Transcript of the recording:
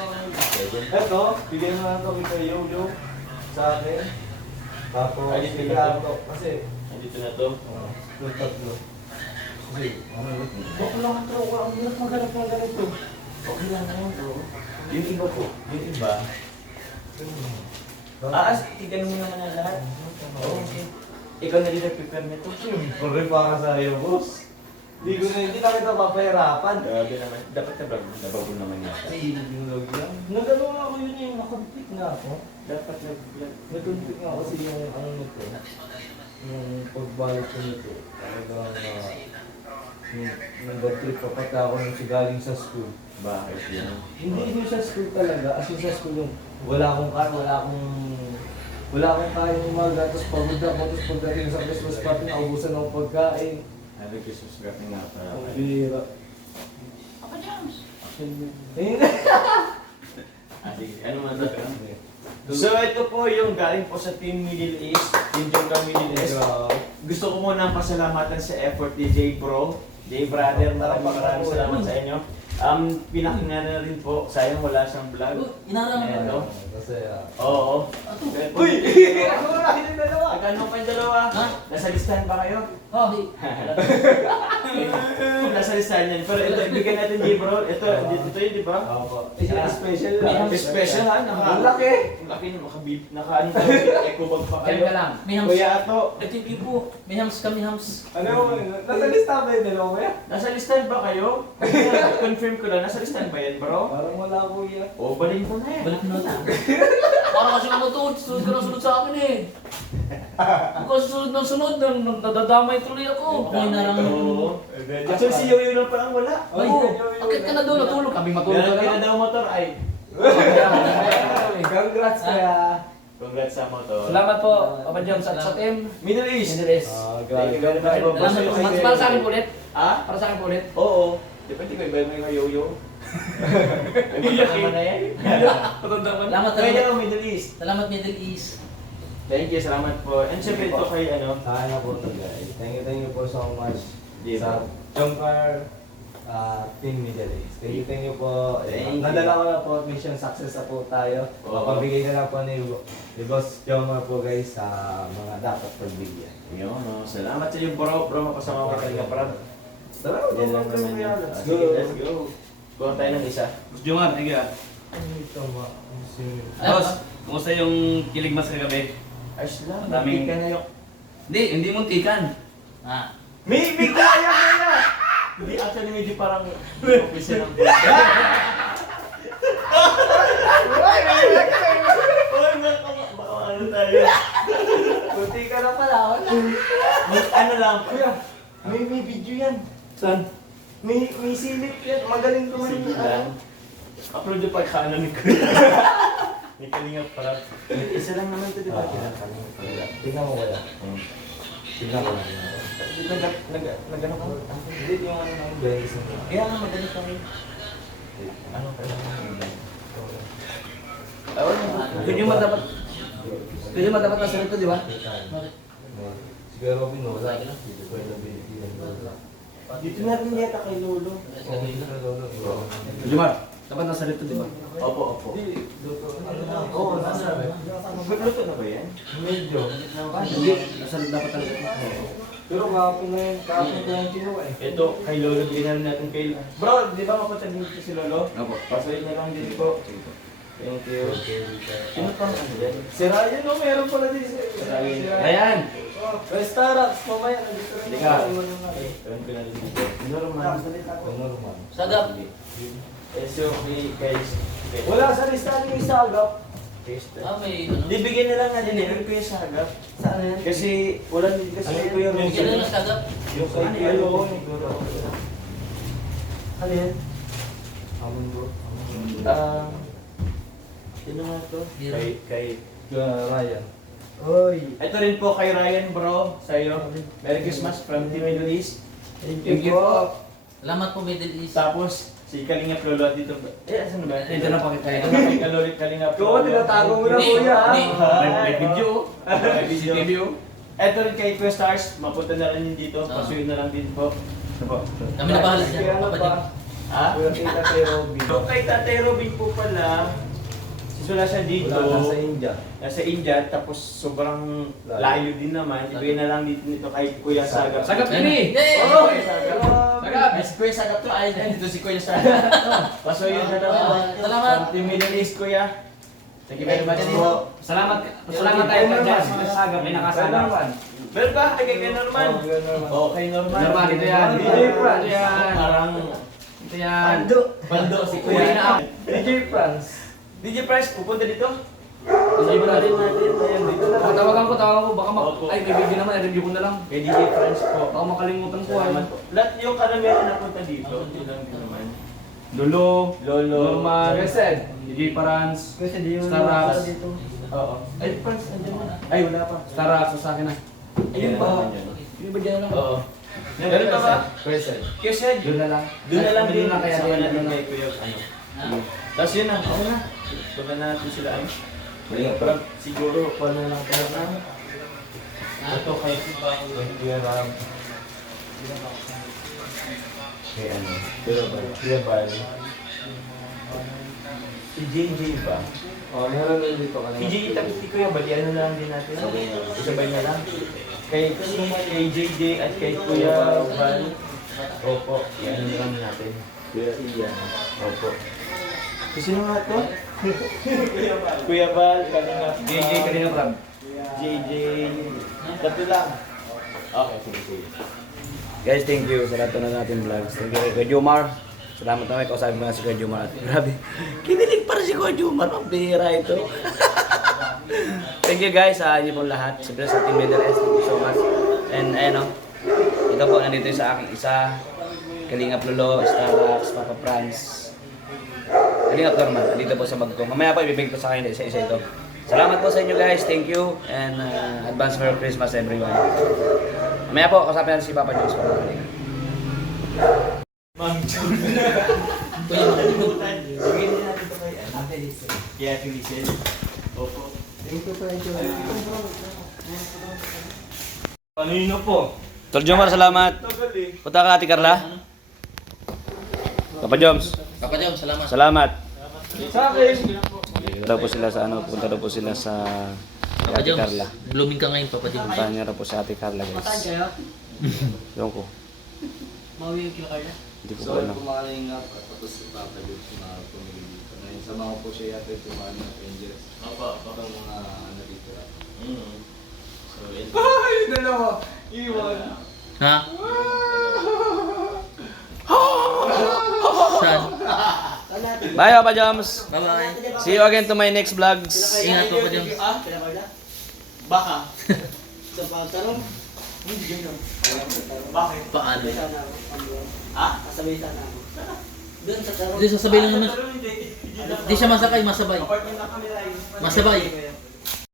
Ito, bigyan mo na ito kay Yo-Yo sa akin. Tapos, Ay, dito bigyan na to. ito. Kasi, Nandito na to. yung tatlo. Kasi, bako lang ang tropa. Ang hirap maganap ng ganito. Okay lang naman bro. Yung iba po, yung iba. Tignan mo naman ang lahat. Okay. Ikaw na rin nag-prepare nito. Siyempre pa ka sa'yo, boss. Hindi na kita papahirapan. Grabe naman. Dapat nabago naman yata. Ay, binulog lang. Nagano ako yun yung nakampit nga ako. Dapat Nagkumpit nga kasi yung ano nito. Yung pagbalik ko nito. Talagang nag-trip pa pati ako nung galing sa school. Bakit yun? Hindi sa school talaga. As in sa school yung wala akong kayang umaga. Tapos pagod ako. Tapos pagdating sa Christmas party, naubusan ng pagkain. Nag-susgat nga para. Ang bira. Papa Jones. Sige, ano man ito? So ito po yung galing po sa Team Middle East, Team Jongga Middle East. Gusto ko muna pasalamatan sa effort ni J Bro, J Brother, maraming salamat sa inyo. Pinakinggan na rin po, sayang wala siyang vlog. Inarang Ayan, no? Masaya. Oo. Uy! Ano na yung dalawa? Nagkano pa yung dalawa? Ha? Nasa listahan ba kayo? Oh, Nasa listahan yan. Pero ito, ibigay natin J Bro. Ito yun, di ba? Opo. Special lang. Special ha? Ang laki! Ang laki, naka-ano tayo, eco bag pa kayo. Kaya ka lang. May hams. Kuya Ato, Ito yung pipo. May hams kami hams. Ano? Nasa lista ba yung dalawa mo yan? nasa listahan ba kayo? Confirm ko lang, nasa listahan ba yan, bro? Parang wala ko yan. O, balin ko na yan. Balik mo na. Parang kasi ano to, sunod ka ng sunod sa akin eh. Ako susunod ng sunod, nadadamay tuloy ako. Ako inarang. Oo. Actually, si Yoyo lang palang wala. Ay, akit ka na doon, natulog. Kami matulog Meron ka kayo na lang. daw motor, ay. Congrats kaya. Congrats sa motor. Salamat po, Papa Jones, at sa team. Middle East. Andres. Thank you very much, bro. Salamat. Para sa akin po ulit. Ha? Para sa akin po ulit. Oo. Depende ko, iba may Yoyo. May kasama na yan. Salamat, Kaya salamat. ako Middle East. Salamat Middle East. Thank you, salamat po. And syempre ito kay ano, Sana po to guys. Thank you po so much. Di ba? Sa Jomcar Team Middle East. Thank you po. Thank you. Nadala ko na po. Mission success na po tayo. Oo. Mapabigay na lang po ni Boss Jomcar po guys sa mga dapat pagbigyan. yun, no. Salamat sa iyo, bro. Bro, mapasama ko kayo, Brad. Tara, Yan lang naman yan. Let's Sige, go. let's go. Kuha tayo ng isa. Boss Jomar, thank you ah. Ito ma. Boss, kumusta yung kilig mas kagabi? Ayos lang, Daming- ka na yung... Hindi muntikan. Ah. May kaya ka na! Hindi, actually medyo parang officer ng Uy, baka ano tayo. Kunti ka na pala. Wala. Ano lang, Kuya, may video yan. Saan? May silip yan. Magaling ko man sige yung lang. ano. Upload yung pagkano ni Kuya. May kalingap pala. Isa lang naman ito, di ba? Tingnan mo kaya. Tingnan ko lang. Nag-ano ka? Hindi yung ano ng Benz. Kaya nga madali kami. Ano kaya? Pwede mo dapat. Pwede mo dapat nasa rito, di ba? Bakit? Siguro Robin, wala. Hindi ko alam binigyan. Dito na rin yata kay Lolo. Jomar, dapat nasa rito, di ba? Opo, opo. Oo, nasa. Magluto na ba yan? Medyo. Hindi, nasa rito dapat talaga. Pero kahapon ko yung kinuha eh. Ito, kay Lolo, bigyan na natin kay... Bro, di ba mapunta dito si Lolo? Opo. Pasuin na lang din po. Thank you. Sino pang ano yan? Si Ryan, no? Meron pala din si Ryan. Ayan! Restaurants, mamaya. Nandito rin Hindi ako. ka. Iwan mo nga. Ewan ko na rin dito. Normal. Normal. Sagap. So, kay... Wala sa listahan yung isagap. Ah, may ano. Di, bigyan na lang natin eh. Ko yung sagap. Saan yan? Kasi, wala din kasi Ano ko yung... Bigyan na lang sagap. Yung kay Ano Kuya yan? Lolo. Ano yan? Amon bro. Sino nga to? Meron. Kay... Ryan. Oy. Ito rin po kay Ryan bro, sa'yo. Merry Christmas from Team Middle East. Thank you po. Salamat po Middle East. Tapos, si Kalingap Lolo at dito. Asan ba? Dito na pakita Ito yan. na kay Kalorit Kalingap Ikaw, tinatago mo na Hindi, kuya ha? hindi. May video. May video. CCTV oh. Ito rin kay Quest Stars, mapunta na rin yun dito. Pasuyin na lang din po. Kami na bahala dyan. Kaya ano Papa pa? Jones. Ha? Kuya kay Tatay Robby. So kay Tatay Robin po pala, sisula siya dito. Wala nasa India. Nasa India, tapos sobrang layo din naman. Ibigay na lang dito nito kay Kuya Sagap. Sagap ini! Oo, Kuya Sagap. Sagap! Si Kuya Sagap to ay dito si Kuya Sagap. Paso yun na naman. Salamat. From Team Middle East, Kuya. Thank you very much po. Salamat tayo kay Jan si Kuya Sagap ay nakasagap. Meron ba? Kay Norman. Oh, Kuya Norman. Oo, kay Norman. Norman, ito yan. DJ Franz. Ito yan. Parang Ito yan. Baldo si Kuya Kuya. na. DJ France. DJ Price, pupunta dito? DJ France. Ayan, dito na lang. Tawagan ko. Baka Opo. ay may video naman, i-review ko na lang. Kay DJ France po. Baka makalimutan ko ay. Salamat po. Lahat yung karamihan na napunta dito. Ito lang din naman. Lolo, Lolo. Norman, Present. DJ Parans, Kasi di yung Starbucks. dito. Oo. Ay, France, andyan na. Ay, wala pa. Starbucks sa akin na. Ayun ba? Yung ba dyan lang? Oo. Meron pa ba? Present. Kasi Doon na lang. doon na lang din kaya sama din natin na. kay Kuya ano. Tapos yun na, ako na. Tugan na natin sila ay. Siguro, paano lang tayo na. Ito kay Kuya Ram. Kay ano? Kuya Bali. Si JJ ba? Oh, meron din dito kanina. Si JJ tapos si Kuya Bali, ano na lang din natin? Isabay na lang. Kay JJ at kay Kuya Bali. Opo, yan lang natin. Kuya Ian. Opo. Sino nga to? Kuya Bal, Kalinga. JJ Kalinga Prab. JJ. Tatlo lang. Okay, sige. Guys, thank you sa lahat na natin vlogs. Thank you kay Jomar. Salamat naman, kausapin mo na si Kuya Jomar. Grabe, kinilig para si Kuya Jomar. Ang bihira ito. Thank you guys sa inyo pong lahat. Siyempre sa Team Middle East, thank you so much. And ayun o, ito po, nandito sa aking isa. Kalingap Lolo, Starbucks, Papa Franz. Kalingap Norman, dito po sa bag ko. Mamaya po, ibibig ko sa kayo isa-isa ito. Salamat po sa inyo guys, thank you. And advance Merry Christmas everyone. Mamaya po, kausapin natin si Papa Jones para kalinga. Ma'am Jun. Kuya, makalimutan. Sige din natin ito kay Ate Lisel. Kay Ate Lisel. Opo. Thank you, Kuya Joe. Kanino po? Tol Jomar, salamat. Tagal eh. Punta ka Ate Carla. Papa Joms, Papa Jom, salamat. salamat. Sa akin. Daw po sila sa ano, punta daw po sila sa Papa Ate Jom, Carla. blooming ka ngayon, Papa Jom. Punta niya raw po sa Ate Carla guys. Ewan ko, Mawi yung kila hindi ko po So, alam. kumakalingap at tapos si Papa Joe na pumili dito. Ngayon, sama ko po siya yata yung tumaan ng Angels. Itong mga ano dito. So, yun. Ay, dalawa! Iwan! Ha? Saan? Bye Papa Joms. Bye-bye. See you again to my next vlogs. Ingat, Papa Jom. Baka. Bakit? Paano? Ha? Hindi, sasabihin lang naman. Hindi siya masakay, masabay. Apartment na kami live. Masabay.